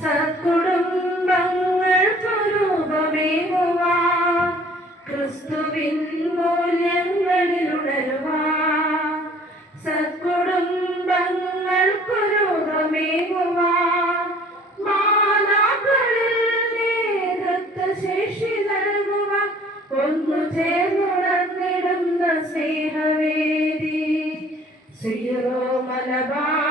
സത്കുടുംബങ്ങൾ സ്വരൂപമേകുവാ ക്രിസ്തുവിൻ മൂല്യങ്ങളിലുണരുവാ സത്കുടുംബങ്ങൾ സ്വരൂപമേകുവാ മാതാക്കളിൽ നേതൃത്വശേഷി നൽകുക ഒന്നു ചേർന്നുണർന്നിടുന്ന സ്നേഹവേദി സീറോ മലബാർ